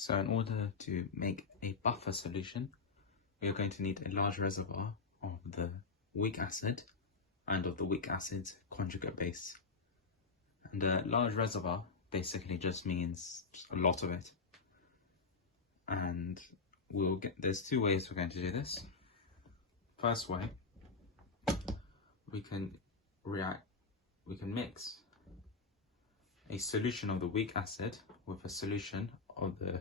So in order to make a buffer solution, we are going to need a large reservoir of the weak acid and of the weak acid's conjugate base. And a large reservoir basically just means a lot of it. And there's two ways we're going to do this. First way, we can mix a solution of the weak acid with a solution of the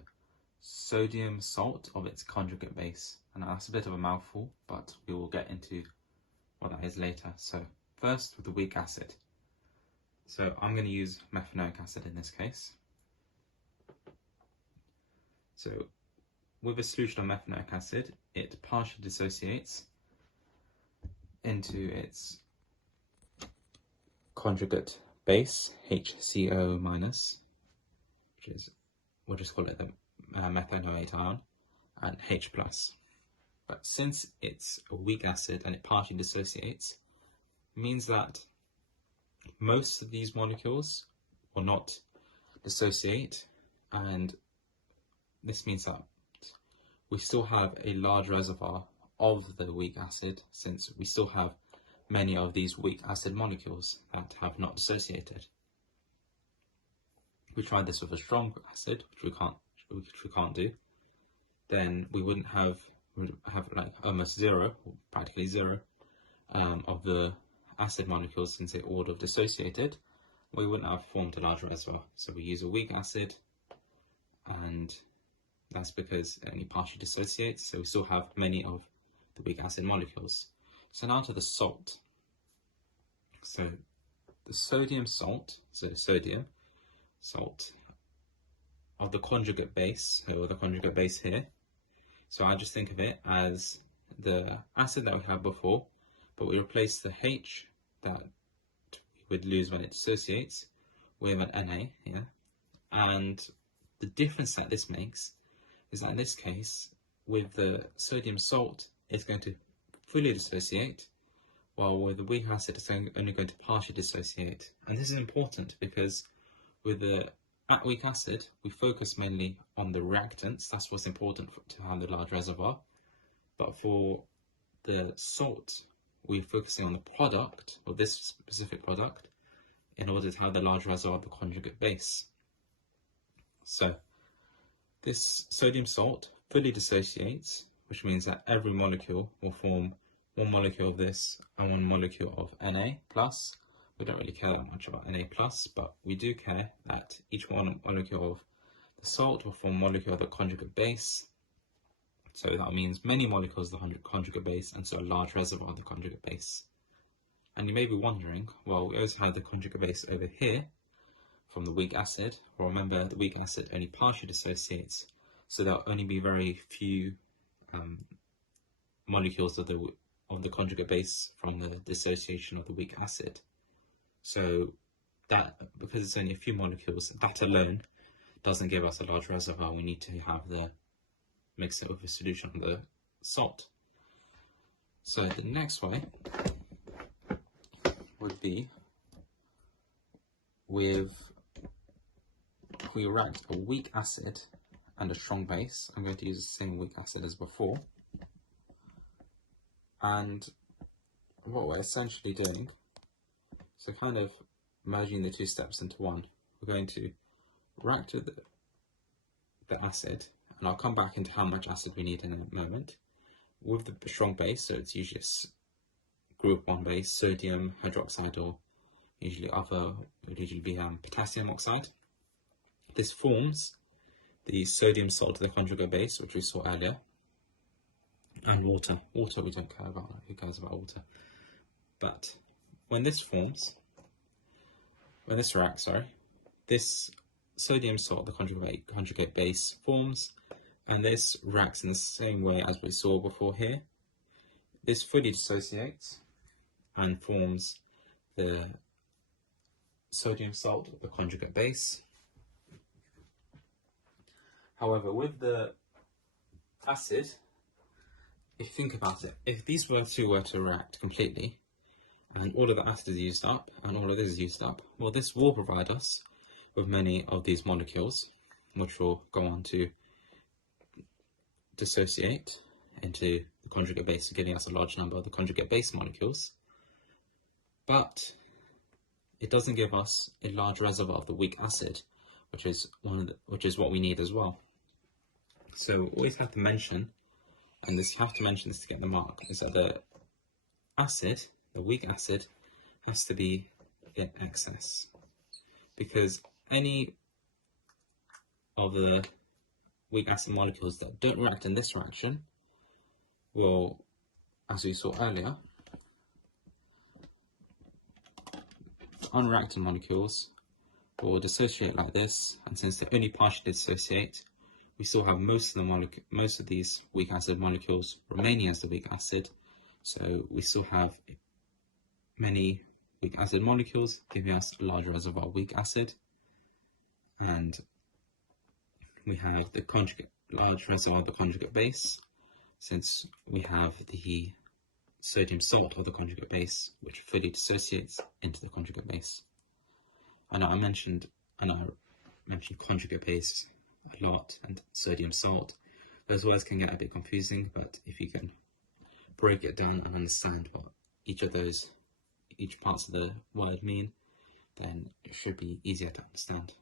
sodium salt of its conjugate base. And that's a bit of a mouthful, but we will get into what that is later. So first, with the weak acid. So I'm going to use methanoic acid in this case. So with a solution of methanoic acid, it partially dissociates into its conjugate base, HCO-, which is, we'll just call it the methanoate ion, and H+. But since it's a weak acid and it partially dissociates, it means that most of these molecules will not dissociate, and this means that we still have a large reservoir of the weak acid, since we still have many of these weak acid molecules that have not dissociated. If we tried this with a strong acid, which we can't do, then we would have like almost zero, or practically zero, of the acid molecules, since they all would have dissociated. We wouldn't have formed a large reservoir. So we use a weak acid, and that's because it only partially dissociates, so we still have many of the weak acid molecules. So now to the salt. So the sodium salt, so sodium salt of the conjugate base, or the conjugate base here. So I just think of it as the acid that we had before, but we replace the H that we would lose when it dissociates with an Na here. And the difference that this makes is that in this case, with the sodium salt, it's going to fully dissociate, while with the weak acid, it's only going to partially dissociate. And this is important because with the weak acid, we focus mainly on the reactants. That's what's important to have the large reservoir. But for the salt, we're focusing on the product, or this specific product, in order to have the large reservoir of the conjugate base. So this sodium salt fully dissociates, which means that every molecule will form one molecule of this and one molecule of Na+. We don't really care that much about Na+, but we do care that each one molecule of the salt will form a molecule of the conjugate base. So that means many molecules of the conjugate base, and so a large reservoir of the conjugate base. And you may be wondering, well, we also have the conjugate base over here from the weak acid. Well, remember, the weak acid only partially dissociates, so there'll only be very few molecules of the conjugate base from the dissociation of the weak acid. So that, because it's only a few molecules, that alone doesn't give us a large reservoir. We need to have the mix it with a solution of the salt. So the next way would be we react a weak acid and a strong base. I'm going to use the same weak acid as before. And what we're essentially doing, so kind of merging the two steps into one, we're going to react with the acid, and I'll come back into how much acid we need in a moment, with the strong base. So it's usually a group 1 base, sodium hydroxide, or usually potassium oxide. This forms the sodium salt of the conjugate base, which we saw earlier, and water. Water we don't care about, who cares about water? But when this reacts, this sodium salt, the conjugate base, forms, and this reacts in the same way as we saw before here. This fully dissociates and forms the sodium salt of the conjugate base. However, with the acid, if you think about it, if these two were to react completely, and all of the acid is used up, and all of this is used up, well, this will provide us with many of these molecules, which we'll go on to dissociate into the conjugate base, giving us a large number of the conjugate base molecules, but it doesn't give us a large reservoir of the weak acid, which is what we need as well. So always have to mention, and you have to mention this to get the mark, is that the acid, the weak acid, has to be in excess, because any of the weak acid molecules that don't react in this reaction will, as we saw earlier, unreacted molecules will dissociate like this, and since they only partially dissociate, we still have most of these weak acid molecules remaining as the weak acid, so we still have many weak acid molecules giving us a large reservoir of weak acid, and we have the large reservoir of the conjugate base, since we have the sodium salt of the conjugate base, which fully dissociates into the conjugate base. I mentioned conjugate base a lot, and sodium salt. Those words can get a bit confusing, but if you can break it down and understand what each parts of the word mean, then it should be easier to understand.